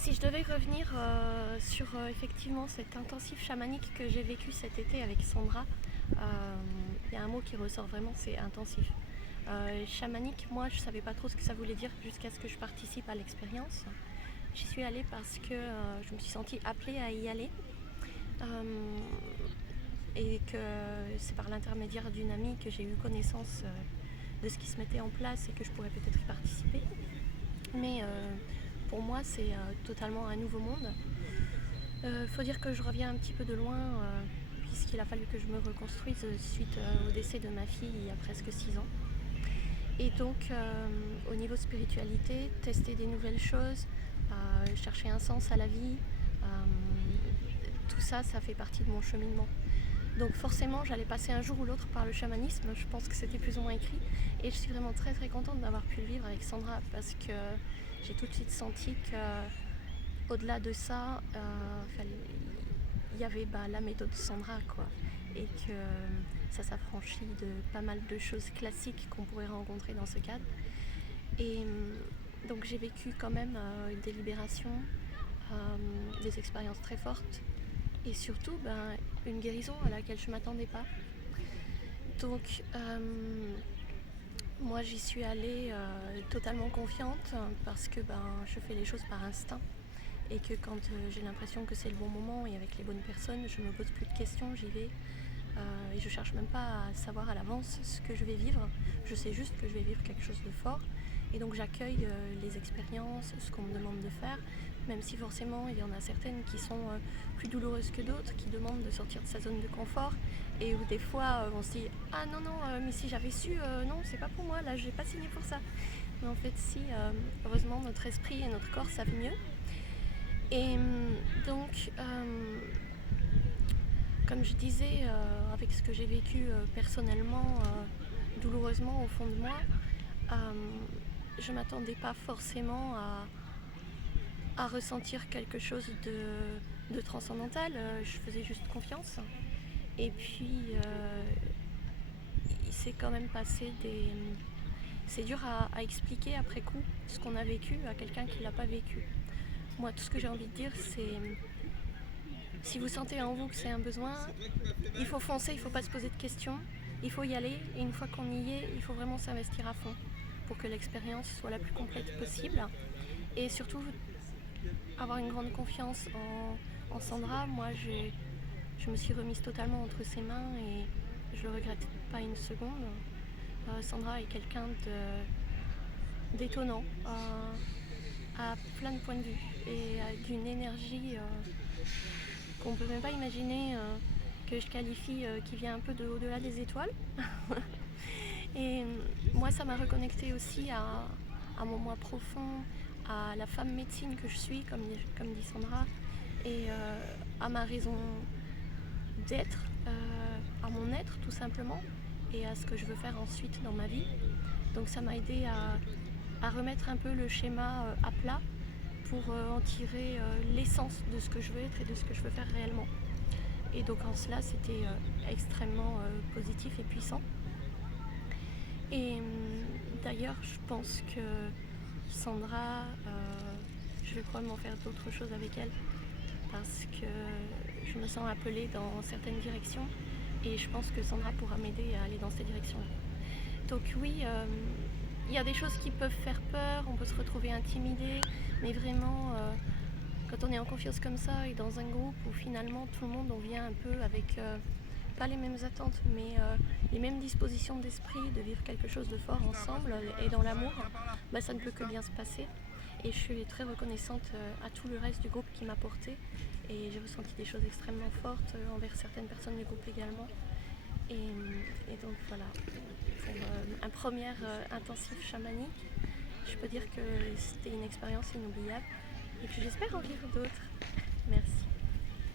Si je devais revenir sur effectivement cet intensif chamanique que j'ai vécu cet été avec Sandra, il y a un mot qui ressort vraiment, c'est intensif. Chamanique, moi je savais pas trop ce que ça voulait dire jusqu'à ce que je participe à l'expérience. J'y suis allée parce que je me suis sentie appelée à y aller et que c'est par l'intermédiaire d'une amie que j'ai eu connaissance de ce qui se mettait en place et que je pourrais peut-être y participer. Mais pour moi c'est totalement un nouveau monde. Faut dire que je reviens un petit peu de loin puisqu'il a fallu que je me reconstruise suite au décès de ma fille il y a presque 6 ans. Et donc au niveau spiritualité, tester des nouvelles choses, chercher un sens à la vie, tout ça, ça fait partie de mon cheminement. Donc forcément j'allais passer un jour ou l'autre par le chamanisme, je pense que c'était plus ou moins écrit, et je suis vraiment très très contente d'avoir pu le vivre avec Sandra parce que j'ai tout de suite senti que au-delà de ça, il y avait la méthode Sandra quoi, et que ça s'affranchit de pas mal de choses classiques qu'on pourrait rencontrer dans ce cadre. Et donc j'ai vécu quand même des libérations, des expériences très fortes et surtout une guérison à laquelle je ne m'attendais pas. Donc moi j'y suis allée totalement confiante parce que je fais les choses par instinct et que quand j'ai l'impression que c'est le bon moment et avec les bonnes personnes, je me pose plus de questions, j'y vais. Et je cherche même pas à savoir à l'avance ce que je vais vivre, je sais juste que je vais vivre quelque chose de fort et donc j'accueille les expériences, ce qu'on me demande de faire, même si forcément il y en a certaines qui sont plus douloureuses que d'autres, qui demandent de sortir de sa zone de confort et où des fois on se dit ah non mais si j'avais su, non c'est pas pour moi, là j'ai pas signé pour ça. Mais en fait si, heureusement notre esprit et notre corps savent mieux. Et donc comme je disais, avec ce que j'ai vécu personnellement, douloureusement au fond de moi, je ne m'attendais pas forcément à ressentir quelque chose de transcendantal. Je faisais juste confiance. Et puis, il s'est quand même passé des... C'est dur à expliquer après coup ce qu'on a vécu à quelqu'un qui ne l'a pas vécu. Moi, tout ce que j'ai envie de dire, c'est... Si vous sentez en vous que c'est un besoin, il faut foncer, il ne faut pas se poser de questions, il faut y aller et une fois qu'on y est, il faut vraiment s'investir à fond pour que l'expérience soit la plus complète possible et surtout avoir une grande confiance en Sandra. Moi je me suis remise totalement entre ses mains et je le regrette pas une seconde. Sandra est quelqu'un d'étonnant à plein de points de vue et d'une énergie qu'on peut même pas imaginer, que je qualifie qui vient un peu de au-delà des étoiles. Et moi ça m'a reconnecté aussi à mon moi profond, à la femme médecine que je suis, comme dit Sandra, et à ma raison d'être, à mon être tout simplement, et à ce que je veux faire ensuite dans ma vie. Donc ça m'a aidé à remettre un peu le schéma à plat pour en tirer l'essence de ce que je veux être et de ce que je veux faire réellement. Et donc en cela c'était extrêmement positif et puissant. Et d'ailleurs je pense que Sandra, je vais probablement faire d'autres choses avec elle parce que je me sens appelée dans certaines directions et je pense que Sandra pourra m'aider à aller dans ces directions-là. Donc oui, il y a des choses qui peuvent faire peur, on peut se retrouver intimidé, mais vraiment quand on est en confiance comme ça et dans un groupe où finalement tout le monde on vient un peu avec pas les mêmes attentes mais les mêmes dispositions d'esprit de vivre quelque chose de fort ensemble et dans l'amour, ça ne peut que bien se passer. Et je suis très reconnaissante à tout le reste du groupe qui m'a portée et j'ai ressenti des choses extrêmement fortes envers certaines personnes du groupe également. Et donc voilà, pour un premier intensif chamanique, je peux dire que c'était une expérience inoubliable et que j'espère en vivre d'autres. Merci.